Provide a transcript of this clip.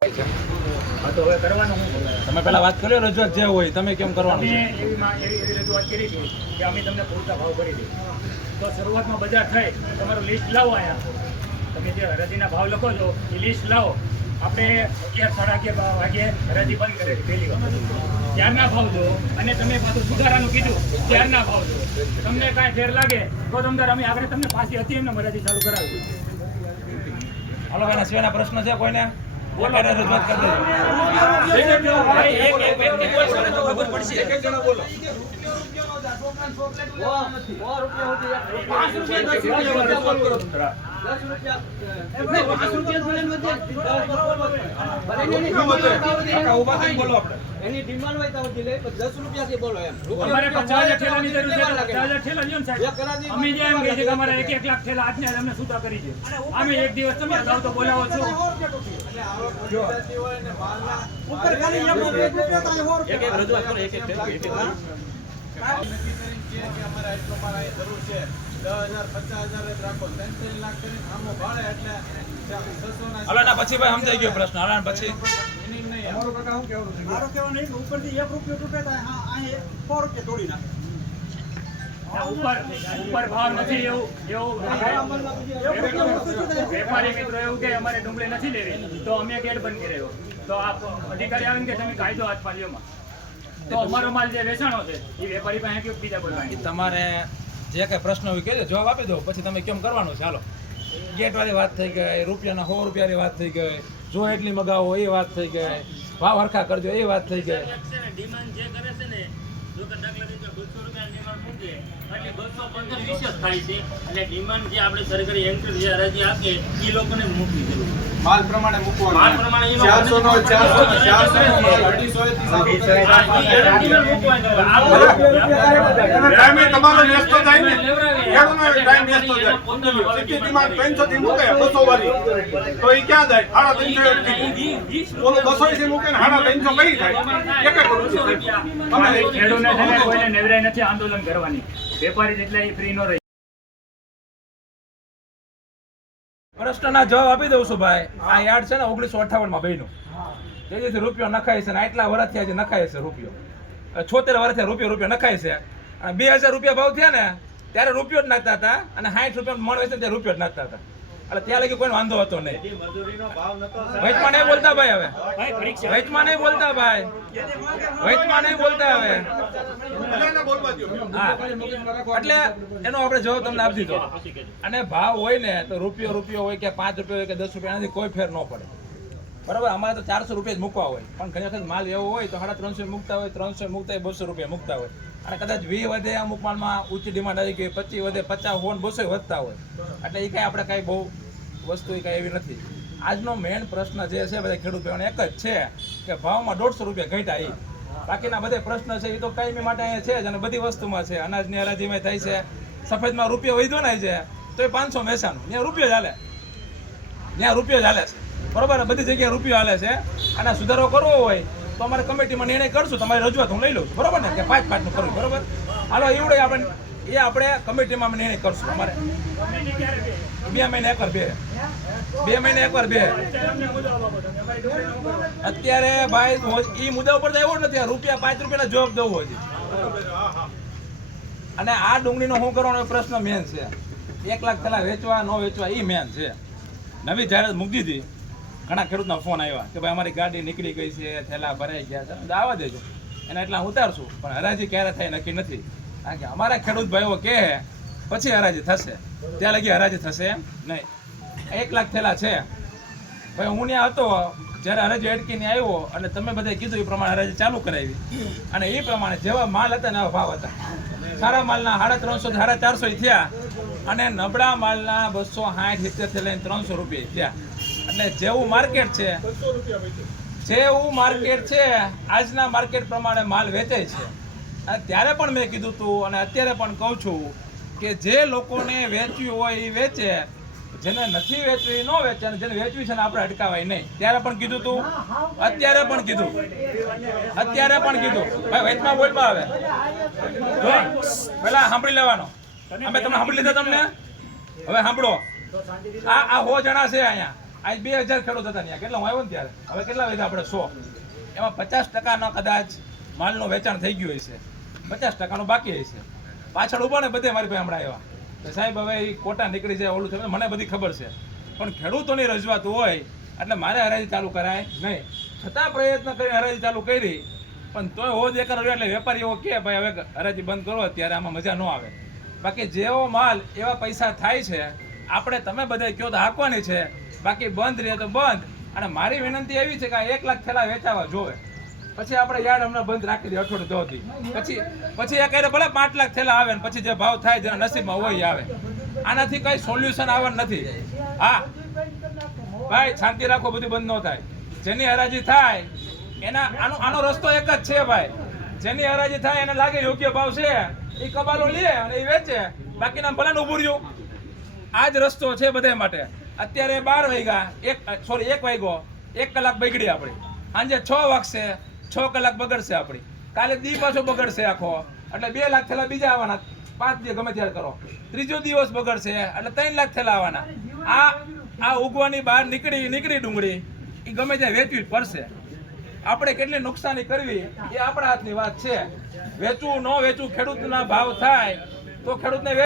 તો હવે કરવાનું શું? તમે પહેલા વાત કર્યો રજૂઆત જે હોય તમે કેમ કરવાનું છે? એવી રજૂઆત કરી હતી કે અમે તમને પૂરતા ભાવ કરી દઈએ. તો શરૂઆતમાં બજાર થઈ તમારું લિસ્ટ લાવો અહીંયા. તમે જે હરાજીના ભાવ લખો છો એ લિસ્ટ લાવો. આપણે 11-11:30 વાગે હરાજી બંધ કરી પહેલી વાર ત્યારના ભાવ જો અને તમે પાછું સુધારાનું કીધું ત્યારના ભાવ જો તમને કાંઈ ફેર લાગે તો તમદાર અમે આગળ તમને પાછી હતી એમને હરાજી ચાલુ કરાવી. હાલો એના સિવાયના પ્રશ્ન છે કોઈને? રજૂઆત કરી દેજો. ખબર પડશે. એક જણા બોલો. 5 રૂપિયા એની ડિમાન્ડ હોય તો લે 10 રૂપિયાથી બોલો એમ. અમારે 50,000 ઠેલાની જરૂર છે. 50,000 ઠેલા લ્યો ને સાહેબ. અમે જે એમ કહે છે કે અમારે 1 લાખ ઠેલા આજને અમને છૂટા કરી છે. અમે એક દિવસ તમે અગાઉ તો બોલાવો છો. ઉપર ખાલી 1 રૂપિયા તો 100 રૂપિયા એક રજૂઆત કરો. એક અમારે એટલો મારા જરૂર છે 10,000 50,000 જ રાખો 3 લાખ કરીને આમો ભાડે એટલે 600 હાલો એના પછી ભાઈ સમજાઈ ગયો પ્રશ્ન. હાલો પછી અમારો કાકા શું કહેવાનું છે? મારો કહેવાનું નહીં ઉપરથી 1 રૂપિયો તૂટે તો આ 100 રૂપિયા તોડી નાખે. ઉપર ભાવ નથી એવું વેપારી મિત્રો એવું કે અમારે ડુંગળી નથી લેવી તો અમે ગેટ બંધ કર્યો. તો આ અધિકારી આવીને કે તમે કાયદો હાથ પાડ્યોમાં તો અમારો માલ જે વેચાણો છે એ વેપારી પાસે કે બીજા કોઈ પાસે. તમારે જે કઈ પ્રશ્ન હોય કહી દો, જવાબ આપી દો. પછી તમે કેમ કરવાનું છે? હાલો ગેટ વાળી વાત થઈ ગઈ, રૂપિયાના 100 રૂપિયાની વાત થઈ ગઈ, જો એટલી મગાવો એ વાત થઈ ગઈ, ભાવ હરખા કરજો એ વાત થઈ ગઈ. ડિમાન્ડ જે કરે છે ને જો કે દાખલા તરીકે 200 રૂપિયાની ડિમાન્ડ મૂકે એટલે 215 વિશેષ થાય છે એટલે ડિમાન્ડ જે આપણે સરકારી એન્ટ્રી જે હરાજી આપે એ લોકોને મૂકવી જરૂર. માલ પ્રમાણે મૂકવાનો. માલ પ્રમાણે 400 નો 250 તમારો વ્યસ્ત થાય ને ટાઈમ વ્યસ્ત થાય. સિટી ડિમાન્ડ 300 થી મૂકે 200 વાળી તો એ ક્યાં જાય? 350 ઓલો 200 થી મૂકે ને 350 કઈ થાય? એક ખેડૂતને છે ને કોઈને નેવરાઈ નથી આંદોલન કરવાની. વેપારી જેટલા એ ફ્રી નો રહે. પ્રશ્નના જવાબ આપી દઉં છું ભાઈ. આ યાર્ડ છે ને 1958 માં બન્યું. તેથી રૂપિયો નખાય છે ને આટલા વર્ષથી આજે નખાય છે રૂપિયો. 76 વર્ષથી રૂપિયો નખાય છે. અને 2000 રૂપિયા ભાવ થયા ને ત્યારે રૂપિયો જ નાખતા હતા અને 60 રૂપિયા મણ વેચે ત્યારે રૂપિયો જ નાખતા હતા. એટલે ત્યાં લગી કોઈ વાંધો હતો નહીં. વચમાં નહીં બોલતા ભાઈ. હવે વચમાં નહીં બોલતા ભાઈ. વચમાં નહીં બોલતા હવે. હા એટલે એનો આપણે જવાબ તમને આપી દીધો. અને ભાવ હોય ને તો રૂપિયો હોય કે 5 રૂપિયા હોય કે 10 રૂપિયા એનાથી કોઈ ફેર ન પડે. બરાબર. અમારે તો 400 રૂપિયા જ મૂકવા હોય પણ ઘણી વખત માલ એવો હોય તો 350 મૂકતા હોય, 300 મૂકતા હોય, 200 રૂપિયા મૂકતા હોય. અને કદાચ 20 વધે અમુક માલમાં ઊંચી ડિમાન્ડ આવી ગઈ, 25 વધે, 50 હોય, 200 વધતા હોય. એટલે એ કાંઈ આપણે કાંઈ બહુ વસ્તુ એ કાંઈ એવી નથી. આજનો મેઇન પ્રશ્ન જે છે બધા ખેડૂત ભાઈઓને એક જ છે કે ભાવમાં 150 રૂપિયા ઘટ્યા. એ બાકીના બધે પ્રશ્ન છે એ તો કાયમી માટે અહીંયા છે જ અને બધી વસ્તુમાં છે. અનાજની હરાજીમાં થાય છે, સફેદમાં રૂપિયો વધ્યો ને છે તો એ 500 વેચાનું ત્યાં રૂપિયો જ હાલે, ત્યાં રૂપિયો જ હાલે છે. બરોબર. બધી જગ્યાએ રૂપિયો હાલે છે. અને સુધારો કરવો હોય તો અમારે કમિટીમાં નિર્ણય કરશું. તમારી રજૂઆત હું લઈ લઉં છું. બરોબર ને કે 5 નું કરવું. બરોબર. હાલો એવડે આપણે કમિટીમાં નિર્ણય કરશું. અમારે 2 મહિને એકવાર 2 મહિને એકવાર 2. અત્યારે ભાઈ એ મુદ્દા ઉપર તો એવો જ નથી. રૂપિયા 5 રૂપિયાના જવાબ દઉં હોય. અને આ ડુંગળીનો શું કરવાનો પ્રશ્ન મેન છે. 1 લાખ થેલા વેચવા ન વેચવા એ મેન છે. નવી જાહેરાત મૂકી દીધી. ઘણા ખેડૂતના ફોન આવ્યા કે ભાઈ અમારી ગાડી નીકળી ગઈ છે, થેલા ભરાઈ ગયા છે. આવવા દેજો એના એટલા ઉતારશું પણ હરાજી ક્યારે થાય નક્કી નથી. કારણ કે અમારા ખેડૂત ભાઈઓ કહે પછી હરાજી થશે, ત્યાં લગી હરાજી થશે નહીં. 1 લાખ થેલા છે ભાઈ. હું ત્યાં હતો જ્યારે હરાજી અટકીને આવ્યો અને તમે બધા કીધું એ પ્રમાણે હરાજી ચાલુ કરાવી અને એ પ્રમાણે જેવા માલ હતા ને એવા ભાવ હતા. સારા માલના 350 450 થયા અને નબળા માલના 260 70 લઈને 300 રૂપિયા થયા. એટલે જેવું માર્કેટ છે આજના માર્કેટ પ્રમાણે માલ વેચે છે. ત્યારે પણ મેં કીધું હતું અને અત્યારે પણ કહું છું કે જે લોકોને વેચ્યું હોય એ વેચે, જેને નથી વેચવું એ ન વેચે અને જેને વેચવી છે ને આપણે અટકાવાય નહીં. ત્યારે પણ કીધું તું, અત્યારે પણ કીધું ભાઈ. વચમાં બોલમાં આવે જો પેલા સાંભળી લેવાનો. અમે તમને સાંભળી લીધા. તમને હવે સાંભળો. આ 100 જણા છે અહીંયા. આજ 2000 ખેડૂત હતા ત્યાં, કેટલા હું આવ્યો ને ત્યારે, હવે કેટલા વેચા આપણે 100, એમાં 50% કદાચ માલનું વેચાણ થઈ ગયું હશે, 50% બાકી હશે. પાછળ ઉભા ને બધે મારી પાસે હમણાં આવ્યા કે સાહેબ હવે એ કોટા નીકળી જાય, ઓલું થયું, મને બધી ખબર છે, પણ ખેડૂતોની રજૂઆત હોય એટલે મારે હરાજી ચાલુ કરાય નહીં. છતાં પ્રયત્ન કરીને હરાજી ચાલુ કરી, પણ તોય હોજ એક રહ્યો એટલે વેપારીઓ કે ભાઈ હવે હરાજી બંધ કરો, ત્યારે આમાં મજા ન આવે. બાકી જેવો માલ એવા પૈસા થાય છે, આપણે તમે બધા કયો તો હાંકવાની છે, બાકી બંધ રહે તો બંધ. અને મારી વિનંતી એવી છે કે આ 1 લાખ થેલા વેચાવા જોવે, પછી આપણે યાર્ડ હમણાં બંધ રાખી દે અઠવાડિયું દોથી, પછી એ કહે ભલે 5 લાખ થેલા આવે ને પછી જે ભાવ થાય જેના નસીબમાં હોય આવે. આનાથી કઈ સોલ્યુશન આવવાનું નથી. હા ભાઈ શાંતિ રાખો, બધું બંધ ન થાય. જેની હરાજી થાય એના આનો રસ્તો એક જ છે ભાઈ, જેની હરાજી થાય એને લાગે યોગ્ય ભાવ છે એ કબાલો લે અને એ વેચે, બાકીના ભલે ઊભું રહ્યું. આ જ રસ્તો છે બધા માટે. અત્યારે 12 વાગ્યા 1 વાગ્યો, 1 કલાક બગડી આપણી, સાંજે 6 વાગશે, 6 કલાક બગડશે આપણી, કાલે દી પાછો બગડશે આખો, એટલે 2 લાખ થેલા બીજા આવવાના, 5 દિવસ ગમે ત્યારે કરો, ત્રીજો દિવસ બગડશે એટલે 3 લાખ થેલા આવવાના. આ ઉગવાની બહાર નીકળી ડુંગળી એ ગમે ત્યાં વેચવી જ પડશે. આપણે કેટલી નુકસાની કરવી એ આપણા હાથની વાત છે. વેચવું ન વેચવું, ખેડૂતના ભાવ થાય તો ખેડૂતને